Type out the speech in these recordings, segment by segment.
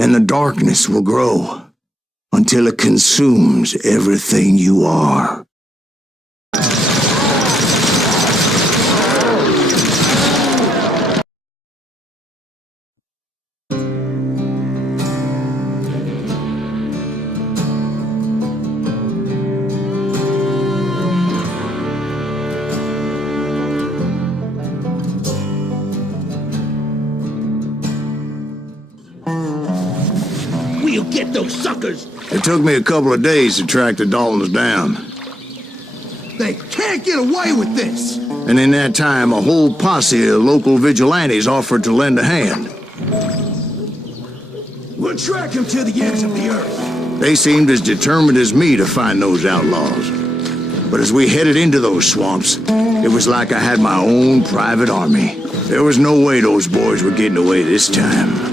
and the darkness will grow until it consumes everything you are. We'll get those suckers! It took me a couple of days to track the Daltons down. They can't get away with this! And in that time, a whole posse of local vigilantes offered to lend a hand. We'll track them to the ends of the earth. They seemed as determined as me to find those outlaws. But as we headed into those swamps, it was like I had my own private army. There was no way those boys were getting away this time.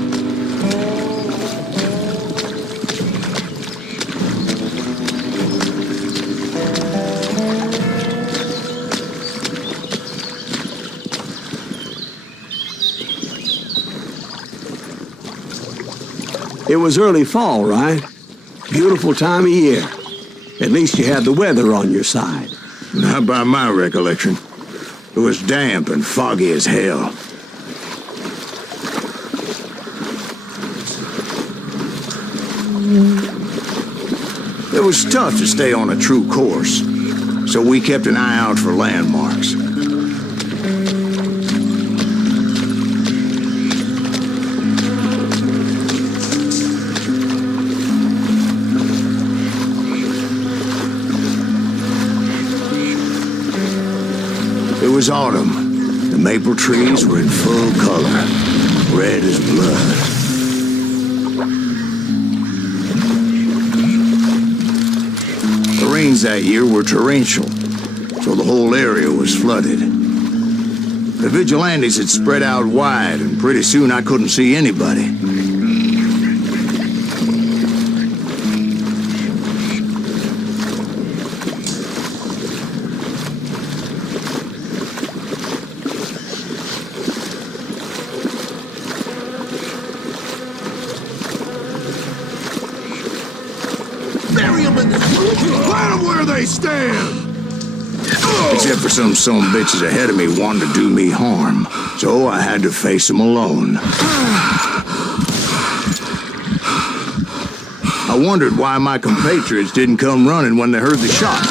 It was early fall, right? Beautiful time of year. At least you had the weather on your side. Not by my recollection. It was damp and foggy as hell. It was tough to stay on a true course, so we kept an eye out for landmarks. It was autumn. The maple trees were in full color, red as blood. The rains that year were torrential, so the whole area was flooded. The vigilantes had spread out wide, and pretty soon I couldn't see anybody. Plant them where they stand! Except for some bitches ahead of me wanting to do me harm, so I had to face them alone. I wondered why my compatriots didn't come running when they heard the shots.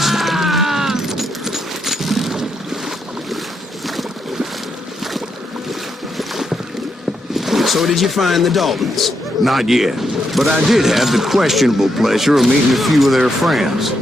So did you find the Daltons? Not yet, but I did have the questionable pleasure of meeting a few of their friends.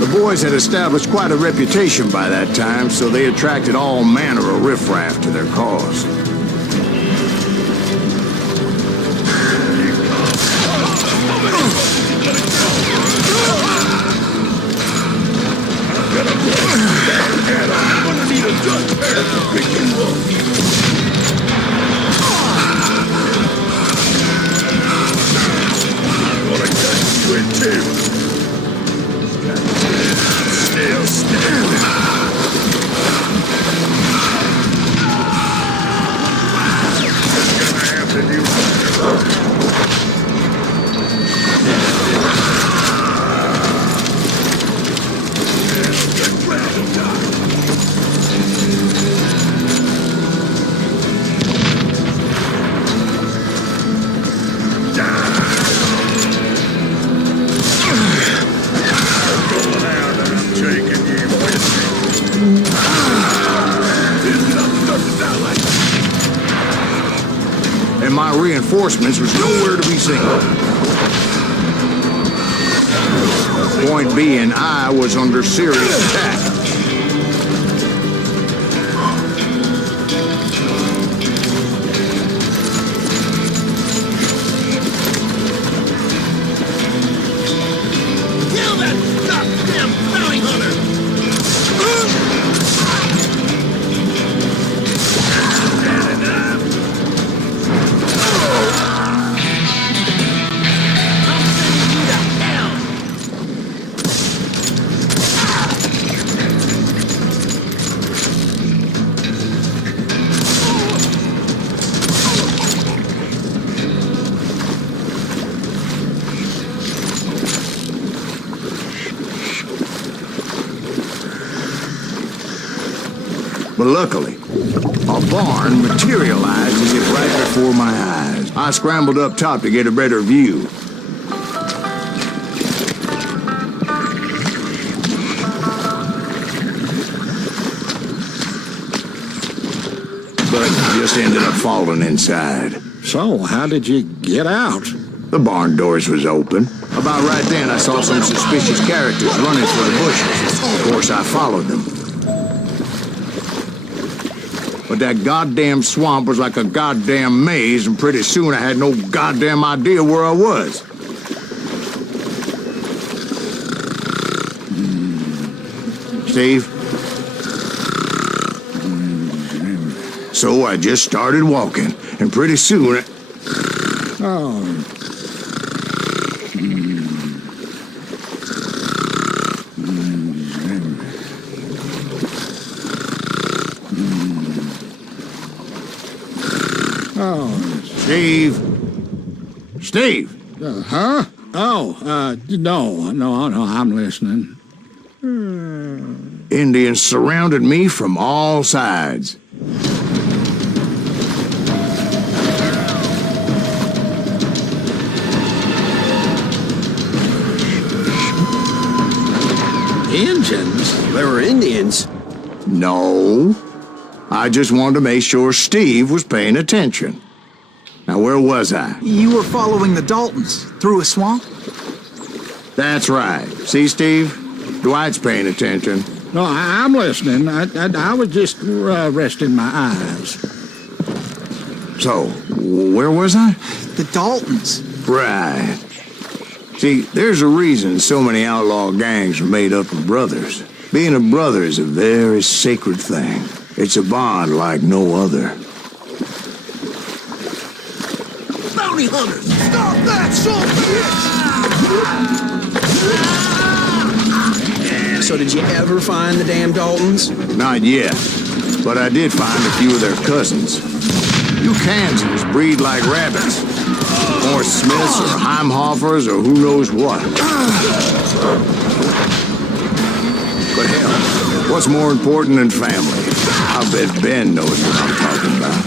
The boys had established quite a reputation by that time, so they attracted all manner of riffraff to their cause. And my reinforcements was nowhere to be seen. Point being, I was under serious attack. But luckily, a barn materialized as if right before my eyes. I scrambled up top to get a better view. But just ended up falling inside. So, how did you get out? The barn doors was open. About right then, I saw some suspicious characters running for the bushes. Of course, I followed them. But that goddamn swamp was like a goddamn maze, and pretty soon I had no goddamn idea where I was. Steve? So I just started walking, and pretty soon Steve? Steve? Huh? No, I'm listening. Indians surrounded me from all sides. Indians? There were Indians. No. I just wanted to make sure Steve was paying attention. Now, where was I? You were following the Daltons through a swamp? That's right. See, Steve? Dwight's paying attention. No, I'm listening. I was just resting my eyes. So, where was I? The Daltons. Right. See, there's a reason so many outlaw gangs are made up of brothers. Being a brother is a very sacred thing. It's a bond like no other. Bounty hunters! Stop that, son bitch! So did you ever find the damn Daltons? Not yet, but I did find a few of their cousins. You Kansans breed like rabbits. Or Smiths or Heimhoffers or who knows what. But hell, what's more important than family? I bet Ben knows what I'm talking about.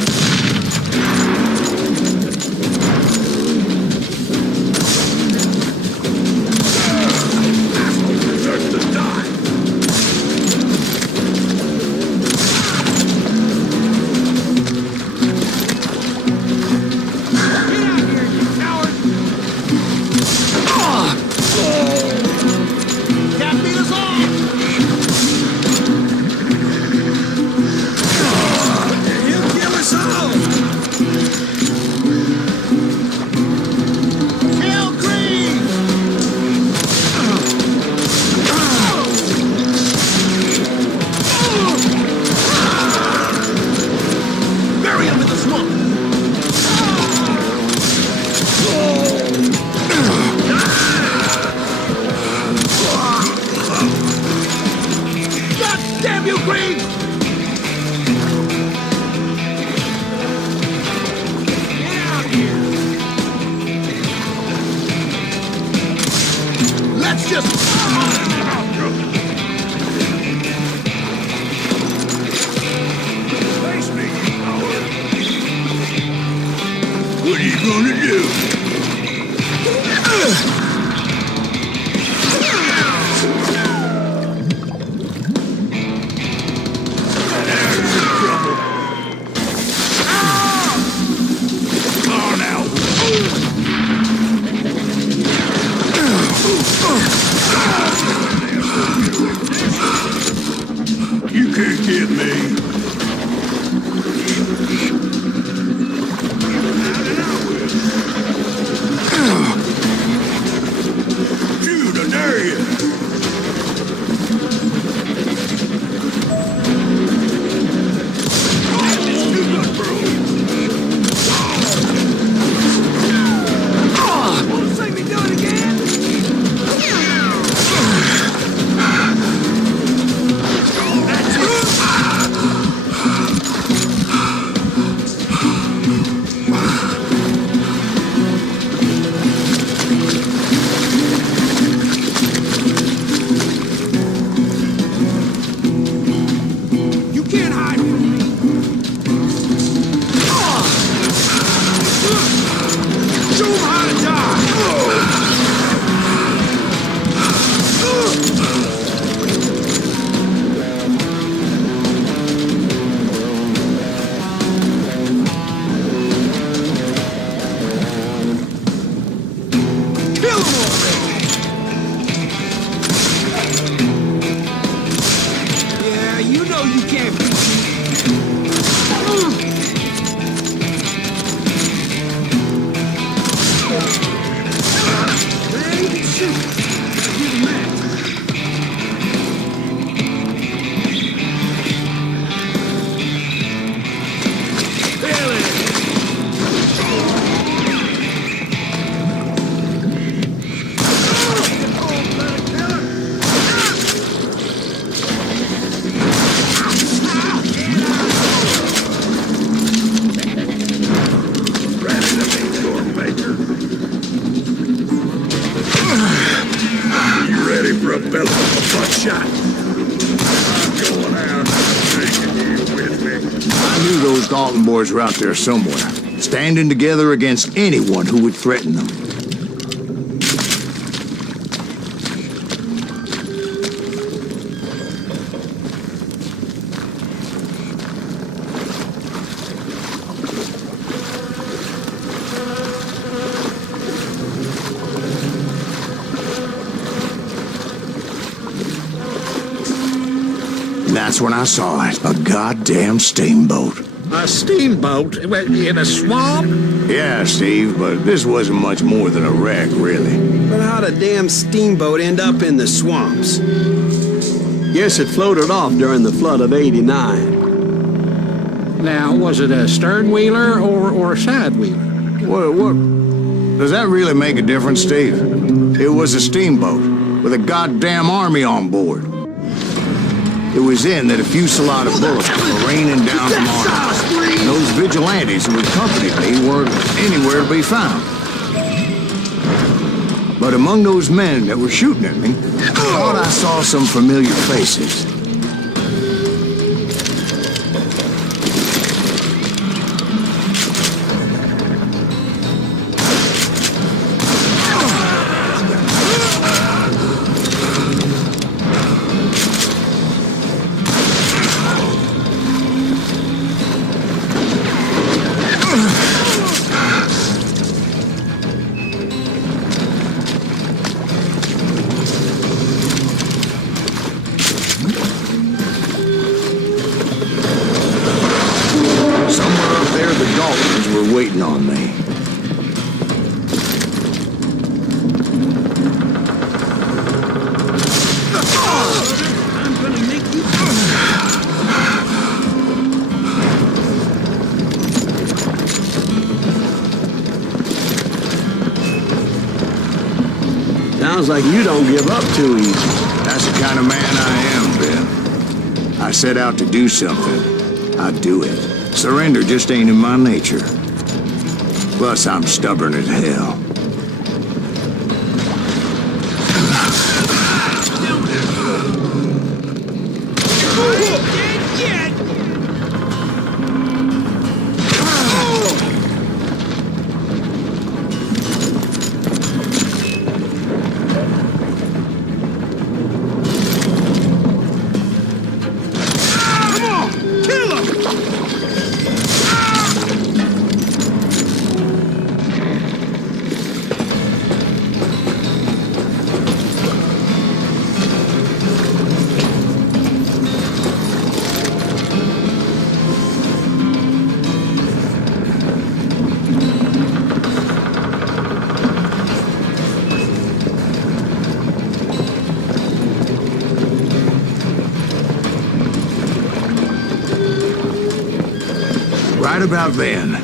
What are you gonna do? You can't get me. Yeah, you know you can't beat Dalton boys were out there somewhere, standing together against anyone who would threaten them. And that's when I saw it, a goddamn steamboat. A steamboat in a swamp? Yeah, Steve, but this wasn't much more than a wreck, really. But how'd a damn steamboat end up in the swamps? Guess it floated off during the flood of '89. Now, was it a stern-wheeler or a side-wheeler? What? Does that really make a difference, Steve? It was a steamboat with a goddamn army on board. It was then that a fusillade of bullets were raining down from on high. And those vigilantes who accompanied me weren't anywhere to be found. But among those men that were shooting at me, I thought I saw some familiar faces. Waiting on me. I'm gonna make you. Sounds like you don't give up too easy. That's the kind of man I am, Ben. I set out to do something. I do it. Surrender just ain't in my nature. Plus, I'm stubborn as hell. Right about then,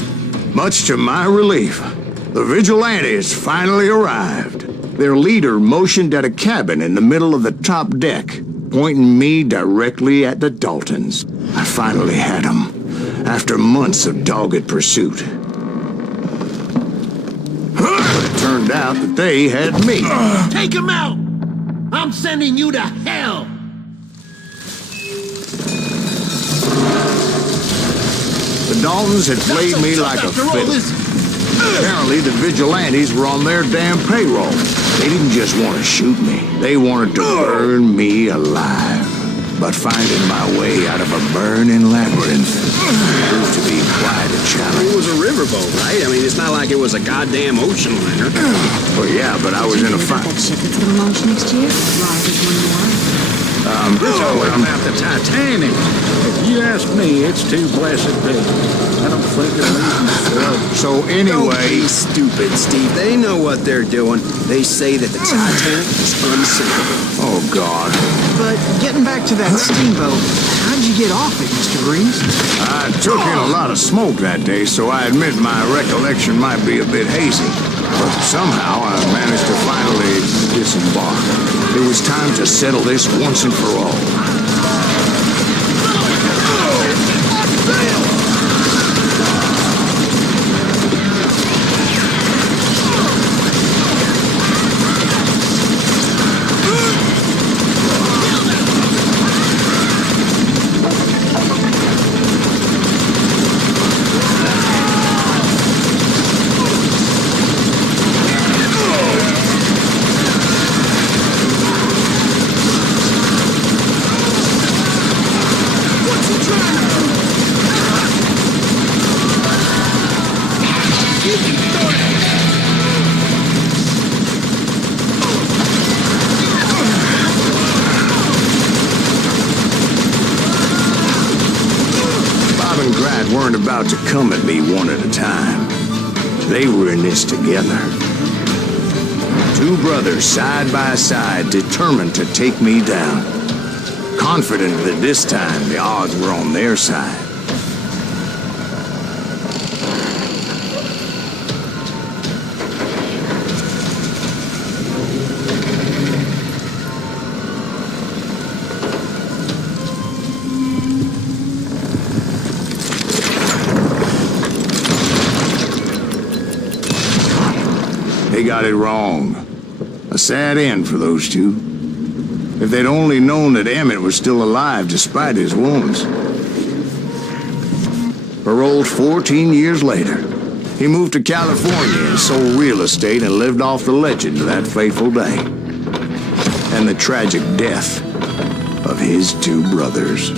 much to my relief, the vigilantes finally arrived. Their leader motioned at a cabin in the middle of the top deck, pointing me directly at the Daltons. I finally had them, after months of dogged pursuit. But it turned out that they had me. Take him out! I'm sending you to hell! The Daltons had played me like a fiddle. Apparently, the vigilantes were on their damn payroll. They didn't just want to shoot me. They wanted to burn me alive. but finding my way out of a burning labyrinth proved to be quite a challenge. It was a riverboat, right? I mean, it's not like it was a goddamn ocean liner. Well, yeah, but I was in a fight. That ship that's gonna launch next year? Right, there's one more. What about the Titanic? If you ask me, it's too blessed big. I don't think it'll even float. So Don't anyway, be stupid, Steve. They know what they're doing. They say that the Titanic is unsinkable. oh God, But getting back to that steamboat, how'd you get off it, Mr. Greaves? I took in a lot of smoke that day, so I admit my recollection might be a bit hazy. But somehow I managed to finally disembark. It was time to settle this once and for all. Weren't about to come at me one at a time. They were in this together. Two brothers side by side, determined to take me down. Confident that this time the odds were on their side. They got it wrong. A sad end for those two. If they'd only known that Emmett was still alive despite his wounds. Paroled 14 years later, he moved to California and sold real estate and lived off the legend of that fateful day. And the tragic death of his two brothers.